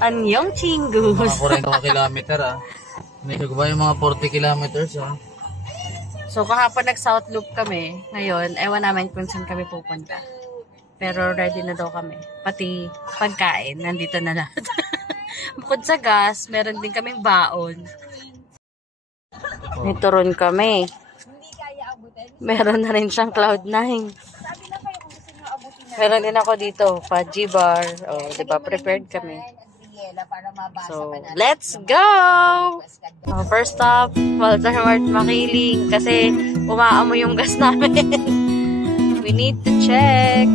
Anyong chingus. Mga 40 kilometer Medyo ba yung mga 40 kilometers So kahapon nag-South Loop kami. Ngayon, ewan namin kung saan kami pupunta. Pero ready na daw kami. Pati pagkain, nandito na lahat. Bukod sa gas, meron din kaming baon. May turon kami. Meron na rin siyang Cloud9. Meron din ako dito, Fudgy Bar. O, diba, prepared kami. So, let's go! First stop, Walter Mart Makiling. Kasi umaamo yung gas namin. We need to check.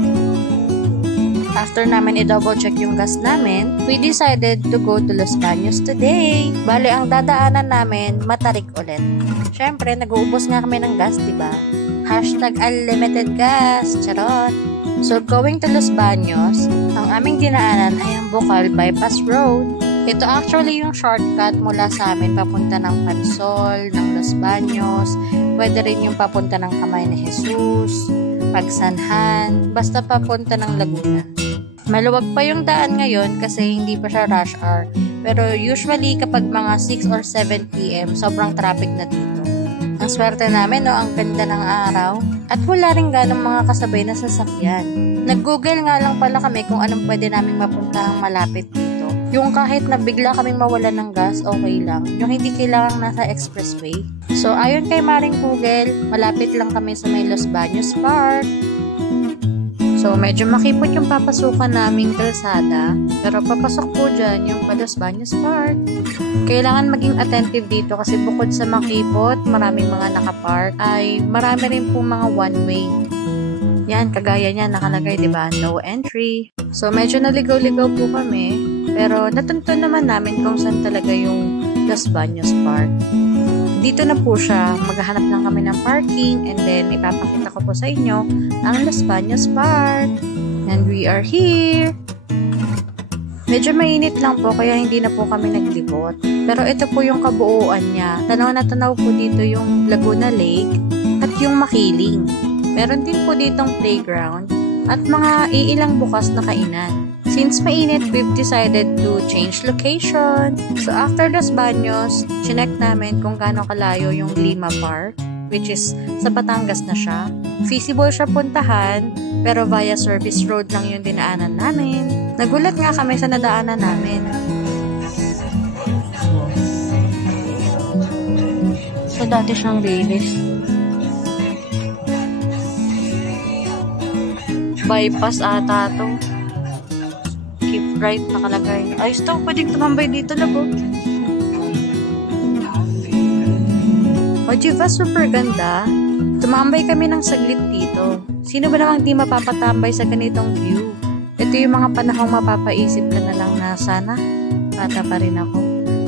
After namin i-double check yung gas namin, we decided to go to Los Baños today. Bale, ang dadaanan namin, Matarik ulit. Siyempre, nag-uubos nga kami ng gas, diba? #unlimited gas. Charot! So, going to Los Baños, ang aming dinaanan ay ang Bocal Bypass Road. Ito actually yung shortcut mula sa amin papunta ng Pansol, ng Los Baños, pwede rin yung papunta ng Kamay ni Jesus, Pagsanhan, basta papunta ng Laguna. Maluwag pa yung daan ngayon kasi hindi pa siya rush hour. Pero usually kapag mga 6 or 7 PM, sobrang traffic na dito. Ang swerte namin, no, ang ganda ng araw. At wala rin ganong mga kasabay na sasakyan. Nag-google nga lang pala kami kung anong pwede naming mapuntahang malapit dito. Yung kahit na bigla kaming mawalan ng gas, okay lang. Yung hindi kailangang nasa expressway. So, ayon kay Maring Google, malapit lang kami sa may Los Baños Park. So, medyo makipot yung papasukan naming kalsada. Pero papasok po dyan yung Los Baños Park. Kailangan maging attentive dito kasi bukod sa makipot, maraming mga nakapark, ay marami rin po mga one-way. Yan, kagaya niya, nakalagay, diba? No entry. So, medyo naligaw-ligaw po kami. Pero natunto naman namin kung saan talaga yung Los Baños Park. Dito na po siya, maghahanap lang kami ng parking and then ipapakita ko po sa inyo ang Los Baños Park. And we are here. Medyo mainit lang po kaya hindi na po kami naglibot. Pero ito po yung kabuuan niya. Tanaw na tanaw po dito yung Laguna Lake at yung Makiling. Meron din po ditong playground at mga iilang bukas na kainan. Since mainit, we've decided to change location. So, after Los Baños, chinek namin kung gaano kalayo yung Lima Park, which is sa Batangas na siya. Feasible siya puntahan, pero via service road lang yung dinaanan namin. Nagulat nga kami sa nadaanan namin. So, dati siyang Reyes. Bypass ata to. Keep right nakalagay. Ayos to, pwedeng tumambay dito labo. O diba, super ganda. Tumambay kami ng saglit dito. Sino ba namang di mapapatambay sa ganitong view? Ito yung mga panahong mapapaisip ka na lang na sana bata pa rin ako.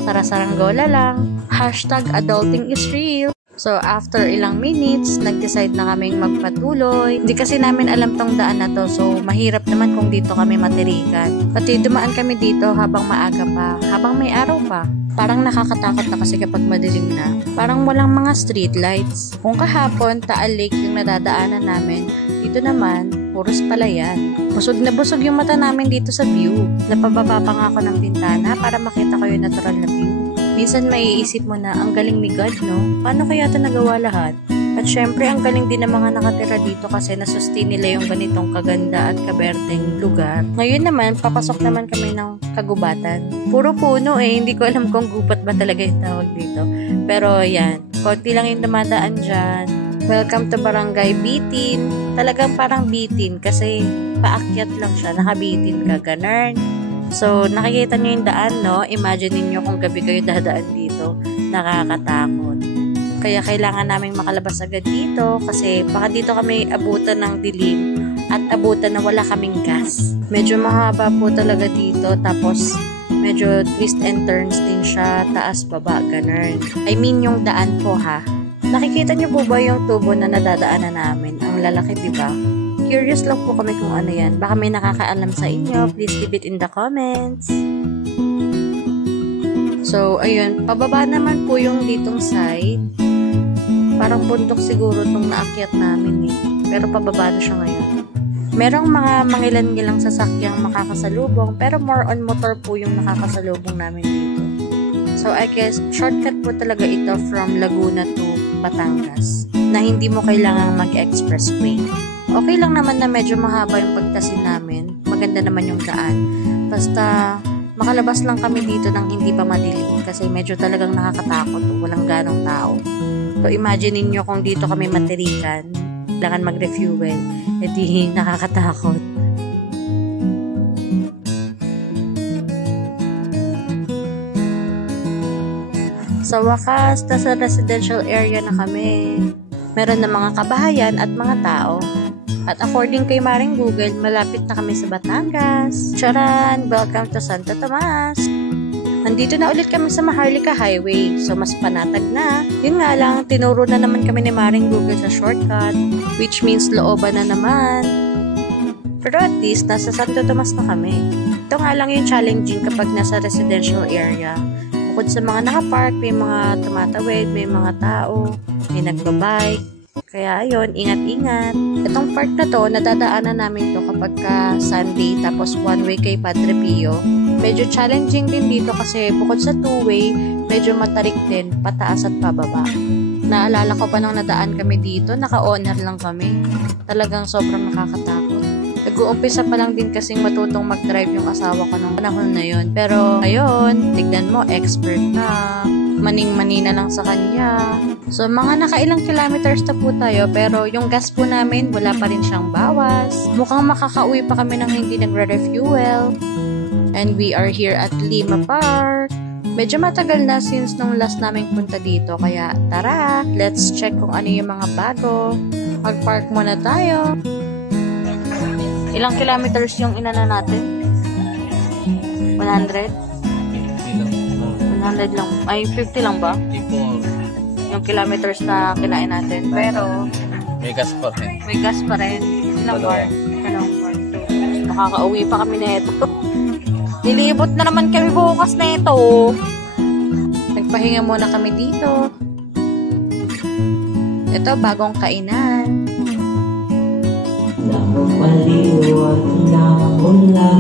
Sarasaranggola lang. #adulting is real. So, after ilang minutes, nag-decide na kaming magpatuloy. Hindi kasi namin alam tong daan na to, so mahirap naman kung dito kami matirikan. Pati dumaan kami dito habang maaga pa, habang may araw pa. Parang nakakatakot na kasi kapag madilim na. Parang walang mga street lights. Kung kahapon, Taal Lake yung nadadaanan namin, dito naman, puros palayan. Busog na busog yung mata namin dito sa view. Napababa pa nga ako ng bintana para makita ko yung natural na view. Minsan maiisip mo na, ang galing ni God, no? Paano kaya ito nagawa lahat? At syempre, ang galing din ng mga nakatira dito kasi nasustain nila yung ganitong kaganda at kaberdeng lugar. Ngayon naman, papasok naman kami ng kagubatan. Puro puno hindi ko alam kung gubat ba talaga yung tawag dito. Pero yan, konti lang yung dumadaan dyan. Welcome to Barangay Bitin. Talagang parang bitin kasi paakyat lang siya, nakabitin ka, ganun. So, nakikita niyo yung daan, no? Imagine niyo kung gabi kayo dadaan dito. Nakakatakot. Kaya kailangan naming makalabas agad dito kasi baka dito kami abutan ng dilim at abutan na wala kaming gas. Medyo mahaba po talaga dito tapos medyo twist and turns din siya, taas, baba, ganun. I mean yung daan po ha. Nakikita niyo po ba yung tubo na nadadaanan namin? Ang lalaki, diba? Curious lang po kami kung ano yan. Baka may nakakaalam sa inyo. Please leave it in the comments. So, ayun. Pababa naman po yung ditong side. Parang bundok siguro itong naakyat namin Pero pababa na siya ngayon. Merong mga mangilan-ngilang sasakyang makakasalubong, pero more on motor po yung nakakasalubong namin dito. So I guess, shortcut po talaga ito from Laguna to Batangas, na hindi mo kailangang mag-expressway. Okay lang naman na medyo mahaba yung pagtasin namin. Maganda naman yung daan. Basta makalabas lang kami dito nang hindi pa madilim kasi medyo talagang nakakatakot. Walang ganong tao. So imagine niyo kung dito kami matirikan, kailangan mag-refuel, edi nakakatakot. Sa wakas, nasa residential area na kami. Meron na mga kabahayan at mga tao. At according kay Maring Google, malapit na kami sa Batangas. Charan! Welcome to Santo Tomas! Nandito na ulit kami sa Maharlika Highway, so mas panatag na. Yun nga lang, tinuro na naman kami ni Maring Google sa shortcut, which means looban na naman. Pero at least, nasa Santo Tomas na kami. Ito nga lang yung challenging kapag nasa residential area. Bukod sa mga nakapark, may mga tumatawid, may mga tao, may nagbabike. Kaya ayun, ingat-ingat. Itong park na to, nadadaanan namin to kapag ka Sunday, tapos one way kay Padre Pio. Medyo challenging din dito kasi bukod sa two-way, medyo matarik din, pataas at pababa. Naalala ko pa nang nadaan kami dito, naka-honor lang kami. Talagang sobrang nakakatakot. Nag-uumpisa pa lang din kasing matutong mag-drive yung asawa ko nung panahon na yun. Pero ayun, tignan mo, expert na. Maning-mani na lang sa kanya. So, mga nakailang kilometers na po tayo, pero yung gas po namin, wala pa rin siyang bawas. Mukhang makakauwi pa kami nang hindi nagre-refuel. And we are here at Lima Park. Medyo matagal na since nung last naming punta dito, kaya tara, let's check kung ano yung mga bago. Mag-park muna tayo. Ilang kilometers yung inana natin? 100? 100 lang. Ay, 50 lang ba? Yung kilometers na kinain natin. Pero, may gas pa rin. May gas pa rin. Ilang bar? Ilang bar? Makakauwi pa kami na ito. Nilibot na naman kami bukas na ito. Nagpahinga muna kami dito. Ito, bagong kainan. Maliwag na mula.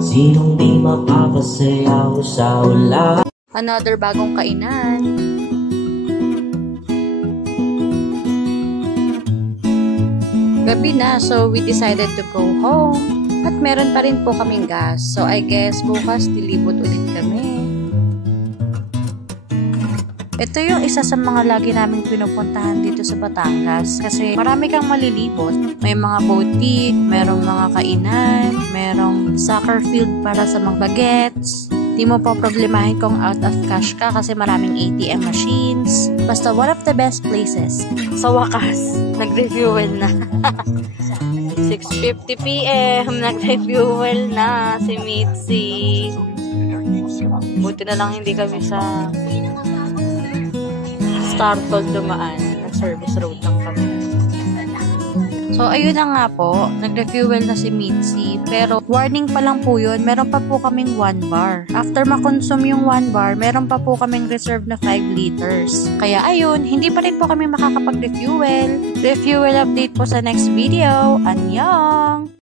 Sinong di mapapasayaw sa ulan? Another bagong kainan. Gabi na, so we decided to go home. At meron pa rin po kaming gas. So I guess bukas dilibot ulit kami. Ito yung isa sa mga lagi naming pinupuntahan dito sa Batangas kasi marami kang malilibot. May mga boutique, merong mga kainan, merong soccer field para sa mga bagets. Di mo pa problemahin kung out of cash ka kasi maraming ATM machines. Basta one of the best places. Sa wakas, nag-refuel na. 6:50 PM, nag-refuel na si Mitzi. Buti na lang hindi kami sa Startol dumaan. Nag-service road lang kami. So, ayun na nga po. Nag-refuel na si Mitzi. Pero, warning pa lang po yun. Meron pa po kaming 1 bar. After makonsume yung 1 bar, meron pa po kaming reserve na 5 liters. Kaya, ayun, hindi pa rin po kami makakapag-refuel. Refuel update po sa next video. Annyeong!